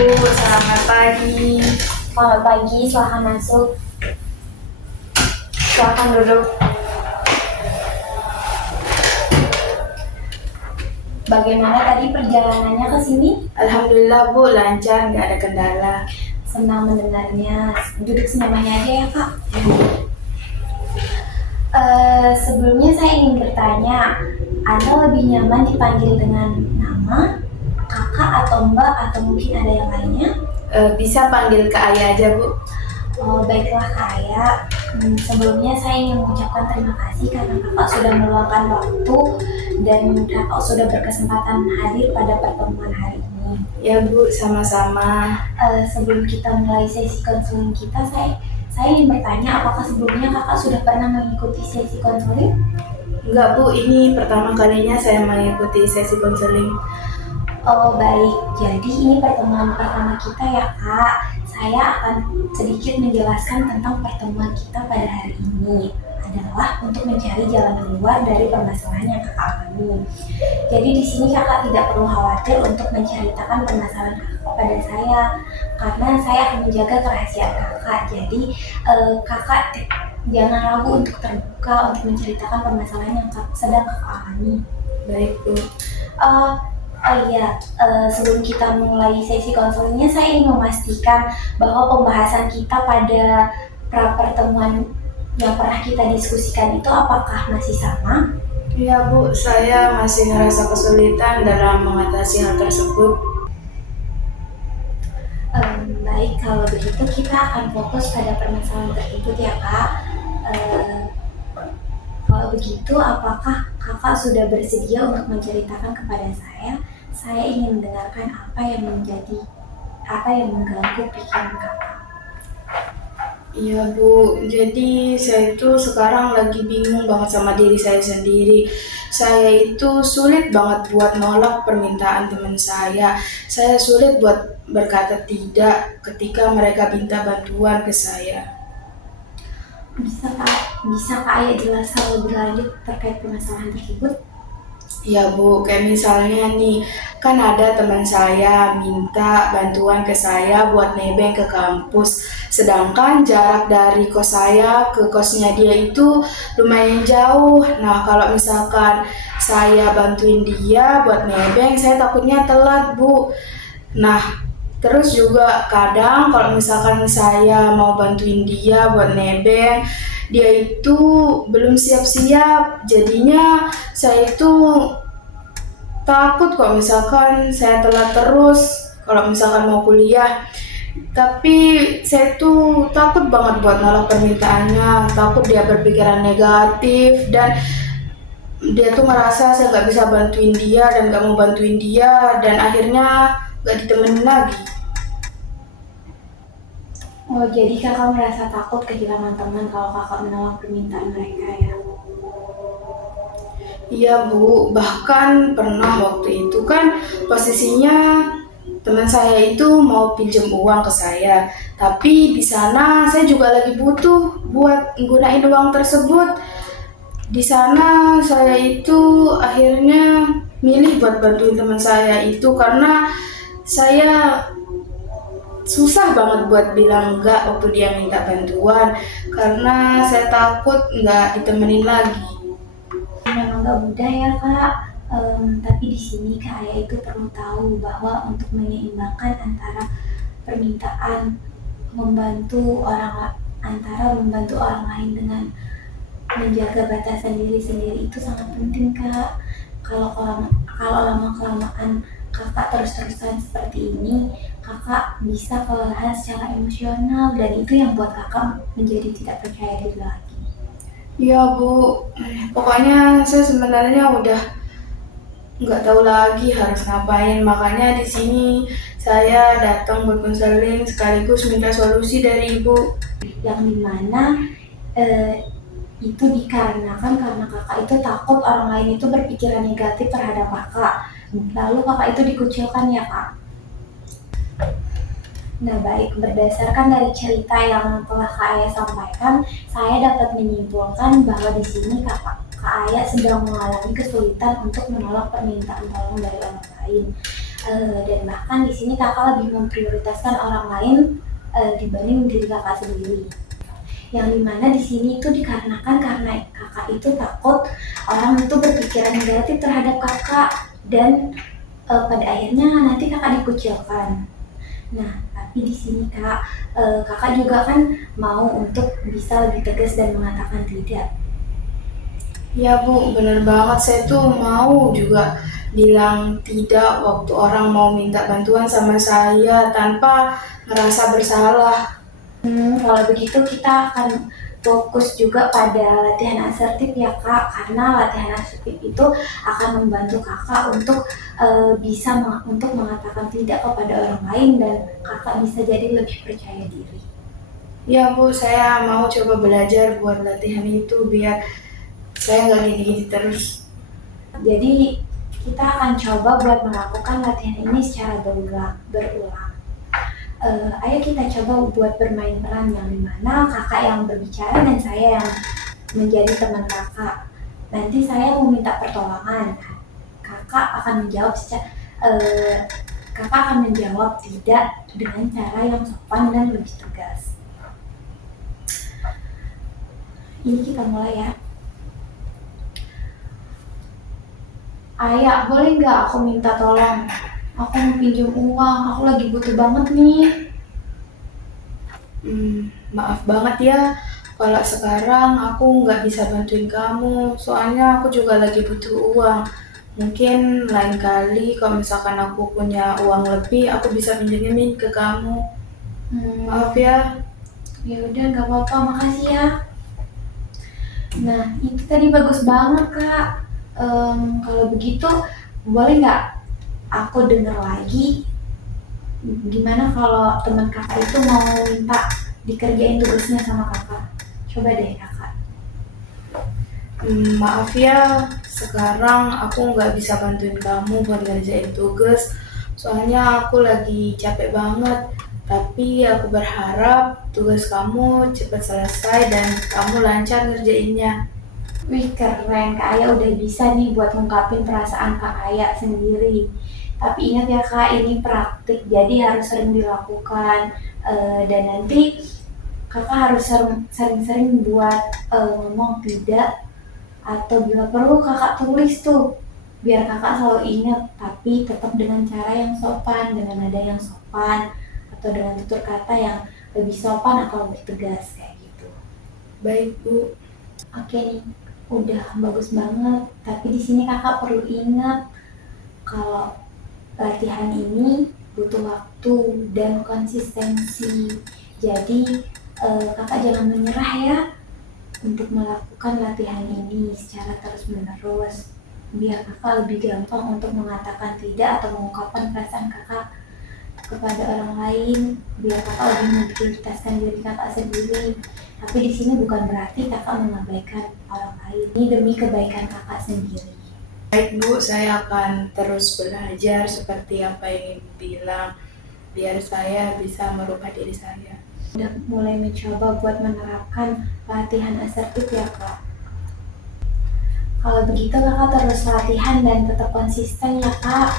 Bu, selamat pagi. Selamat pagi, silahkan masuk. Silahkan duduk. Bagaimana tadi perjalanannya ke sini? Alhamdulillah Bu, lancar, nggak ada kendala. Senang mendengarnya. Duduk senyamannya aja ya, Kak. Sebelumnya saya ingin bertanya, Anda lebih nyaman dipanggil dengan nama, kakak atau mbak, atau mungkin ada yang lainnya? Bisa panggil ke Ayah aja Bu. Oh, baiklah Kak Aya. Sebelumnya saya ingin mengucapkan terima kasih karena Kakak sudah meluangkan waktu dan Kakak sudah berkesempatan hadir pada pertemuan hari ini. Ya Bu, sama-sama. Sebelum kita mulai sesi konseling kita, saya ingin bertanya apakah sebelumnya Kakak sudah pernah mengikuti sesi konseling? Enggak Bu, ini pertama kalinya saya mengikuti sesi konseling. Oh baik, jadi ini pertemuan pertama kita ya Kak. Saya akan sedikit menjelaskan tentang pertemuan kita pada hari ini adalah untuk mencari jalan keluar dari permasalahan yang Kakak alami. Jadi di sini Kakak tidak perlu khawatir untuk menceritakan permasalahan Kakak kepada saya karena saya akan menjaga kerahasiaan Kakak. Jadi Kakak jangan ragu untuk terbuka untuk menceritakan permasalahan yang sedang Kakak alami. Baik Bu. Oh iya, sebelum kita mulai sesi konselingnya, saya ingin memastikan bahwa pembahasan kita pada pertemuan yang pernah kita diskusikan itu apakah masih sama? Ya Bu, saya masih ngerasa kesulitan dalam mengatasi hal tersebut. Baik, kalau begitu kita akan fokus pada permasalahan tersebut ya Kak. Kalau begitu, apakah Kakak sudah bersedia untuk menceritakan kepada saya? Saya ingin mendengarkan apa yang mengganggu pikiran Kakak. Iya Bu, jadi saya itu sekarang lagi bingung banget sama diri saya sendiri. Saya itu sulit banget buat nolak permintaan teman saya. Saya sulit buat berkata tidak ketika mereka minta bantuan ke saya. Bisa Kak Ayah jelaskan lebih lanjut terkait permasalahan tersebut? Ya Bu, kayak misalnya nih, kan ada teman saya minta bantuan ke saya buat nebeng ke kampus. Sedangkan jarak dari kos saya ke kosnya dia itu lumayan jauh. Nah, kalau misalkan saya bantuin dia buat nebeng, saya takutnya telat Bu. Nah, terus juga kadang kalau misalkan saya mau bantuin dia buat nebeng, dia itu belum siap-siap. Jadinya saya itu takut kalau misalkan saya telat terus kalau misalkan mau kuliah. Tapi saya tuh takut banget buat nolak permintaannya, takut dia berpikiran negatif dan dia tuh merasa saya nggak bisa bantuin dia dan nggak mau bantuin dia dan akhirnya nggak ditemenin lagi. Oh, jadi Kakak merasa takut kehilangan teman kalau Kakak menolak permintaan mereka ya? Iya Bu, bahkan pernah waktu itu kan posisinya teman saya itu mau pinjam uang ke saya, tapi di sana saya juga lagi butuh buat gunain uang tersebut. Di sana saya itu akhirnya milih buat bantuin teman saya itu karena saya susah banget buat bilang enggak waktu dia minta bantuan karena saya takut nggak ditemenin lagi. Memang gak mudah ya Kak. Tapi di sini Kak Ayah itu perlu tahu bahwa untuk menyeimbangkan antara permintaan antara membantu orang lain dengan menjaga batasan diri sendiri itu sangat penting Kak. Kalau lama kelamaan Kakak terus-terusan seperti ini, Kakak bisa kelelahan secara emosional dan itu yang buat Kakak menjadi tidak percaya diri lagi. Iya Bu, pokoknya saya sebenarnya udah nggak tahu lagi harus ngapain. Makanya di sini saya datang buat konseling sekaligus minta solusi dari Ibu. Yang dimana itu dikarenakan karena Kakak itu takut orang lain itu berpikiran negatif terhadap Kakak. Lalu Kakak itu dikucilkan ya Kak. Nah baik, berdasarkan dari cerita yang telah Kak Ayah sampaikan, saya dapat menyimpulkan bahwa di sini Kak Ayah sedang mengalami kesulitan untuk menolak permintaan tolong dari orang lain. Dan bahkan di sini kakak lebih memprioritaskan orang lain dibanding diri kakak sendiri. Yang dimana di sini itu dikarenakan karena kakak itu takut orang itu berpikiran negatif terhadap kakak dan pada akhirnya nanti kakak dikucilkan. Nah, tapi di sini kakak juga kan mau untuk bisa lebih tegas dan mengatakan tidak. Ya Bu, bener banget. Saya tuh mau juga bilang tidak waktu orang mau minta bantuan sama saya tanpa ngerasa bersalah. Kalau begitu kita akan fokus juga pada latihan asertif ya kak, karena latihan asertif itu akan membantu kakak untuk bisa untuk mengatakan tidak kepada orang lain dan kakak bisa jadi lebih percaya diri. Ya Bu, saya mau coba belajar buat latihan itu biar saya nggak gini-gini terus. Jadi kita akan coba buat melakukan latihan ini secara berulang. Ayo kita coba buat bermain peran yang dimana kakak yang berbicara dan saya yang menjadi teman kakak. Nanti saya mau minta pertolongan. Kakak akan menjawab kakak akan menjawab tidak dengan cara yang sopan dan lebih tegas. Ini kita mulai ya. Ayah, boleh nggak aku minta tolong? Aku mau pinjam uang, aku lagi butuh banget nih. Maaf banget ya, kalau sekarang aku nggak bisa bantuin kamu, soalnya aku juga lagi butuh uang. Mungkin lain kali kalau misalkan aku punya uang lebih, aku bisa pinjemin ke kamu. Maaf ya. Ya udah nggak apa-apa, makasih ya. Nah itu tadi bagus banget kak. Kalau begitu boleh nggak aku dengar lagi gimana kalau teman kakak itu mau minta dikerjain tugasnya sama kakak? Coba deh kakak. Maaf ya, sekarang aku nggak bisa bantuin kamu buat ngerjain tugas, soalnya aku lagi capek banget. Tapi aku berharap tugas kamu cepat selesai dan kamu lancar ngerjainnya. Wih keren, Kak Aya udah bisa nih buat ngungkapin perasaan Kak Aya sendiri. Tapi ingat ya Kak, ini praktik, jadi harus sering dilakukan. Dan nanti Kakak harus sering-sering buat ngomong tidak, atau bila perlu Kakak tulis tuh, biar Kakak selalu ingat, tapi tetap dengan cara yang sopan, dengan nada yang sopan, atau dengan tutur kata yang lebih sopan atau lebih tegas kayak gitu. Baik, Bu. Oke nih, udah bagus banget. Tapi di sini kakak perlu ingat kalau latihan ini butuh waktu dan konsistensi. Jadi kakak jangan menyerah ya untuk melakukan latihan ini secara terus-menerus. Biar kakak lebih gampang untuk mengatakan tidak atau mengungkapkan perasaan kakak kepada orang lain, biar kakak lebih memprioritaskan diri kakak sendiri. Tapi di sini bukan berarti kakak mengabaikan orang lain. Ini demi kebaikan kakak sendiri. Baik, Bu, saya akan terus belajar seperti apa yang Ibu bilang, biar saya bisa merubah diri saya. Udah mulai mencoba buat menerapkan latihan asertif ya kak. Kalau begitu kakak terus latihan dan tetap konsisten ya kak.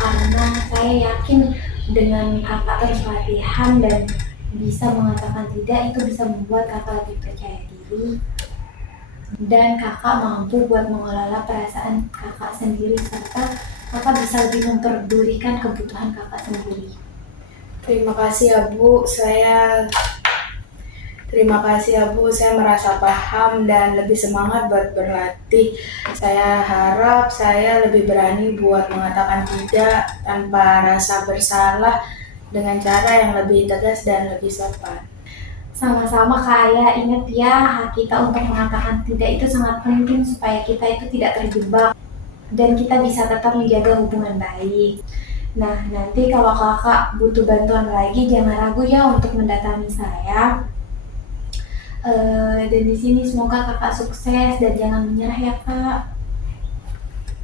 Karena saya yakin dengan kakak terus latihan dan bisa mengatakan tidak, itu bisa membuat kakak lebih percaya diri dan kakak mampu buat mengelola perasaan kakak sendiri serta kakak bisa lebih memperdulikan kebutuhan kakak sendiri. Terima kasih ya, Bu. Terima kasih ya Bu, saya merasa paham dan lebih semangat buat berlatih. Saya harap saya lebih berani buat mengatakan tidak tanpa rasa bersalah dengan cara yang lebih tegas dan lebih sopan. Sama-sama Kak Aya, ingat ya hak kita untuk mengatakan tidak itu sangat penting supaya kita itu tidak terjebak dan kita bisa tetap menjaga hubungan baik. Nah nanti kalau kakak butuh bantuan lagi jangan ragu ya untuk mendatangi saya. Dan di sini semoga kakak sukses dan jangan menyerah ya kak.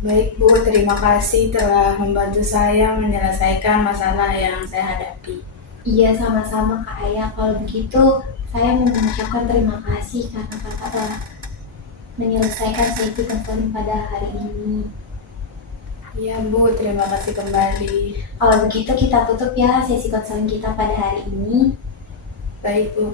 Baik Bu, terima kasih telah membantu saya menyelesaikan masalah yang saya hadapi. Iya sama-sama Kak Aya. Kalau begitu saya mau mengucapkan terima kasih karena kakak telah menyelesaikan safety counseling pada hari ini. Iya Bu, terima kasih kembali. Kalau begitu kita tutup ya sesi konseling kita pada hari ini. Baik Bu.